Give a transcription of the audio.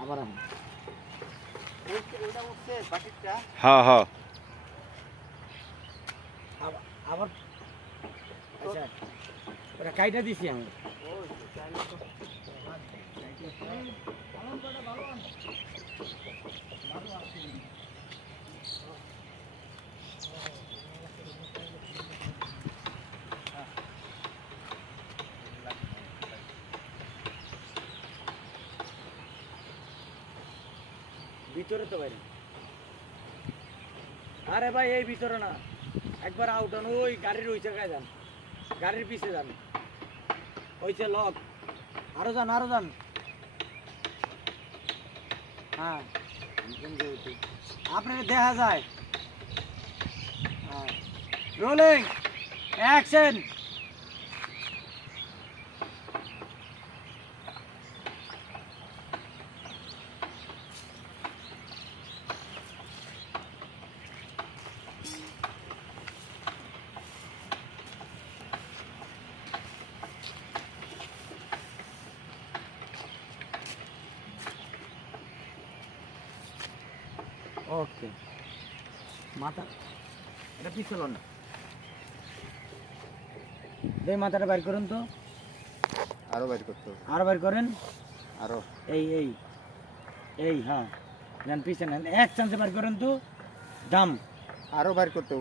আবার হ্যাঁ হ্যাঁ আবার আচ্ছা ওটা কাইটা দিছি আমি ভিতরে তো বাইরে আরে ভাই এই ভিতরে না একবার আউট হন ওই গাড়ির ওই জায়গায় যান গাড়ির পিছে যান ওইছে লক আরো যান হ্যাঁ আপনার দেখা যায় হ্যাঁ রোলিং অ্যাকশন ওকে মাথা এটা পিছল না এই মাথাটা বাইর করুন তো আরো বাইর করতে হবে আরো বাইর করেন আরো এই হ্যাঁ যান পিছনে এক চান্সে বাইর করেন তো দাম আরো বাইর করতে হবে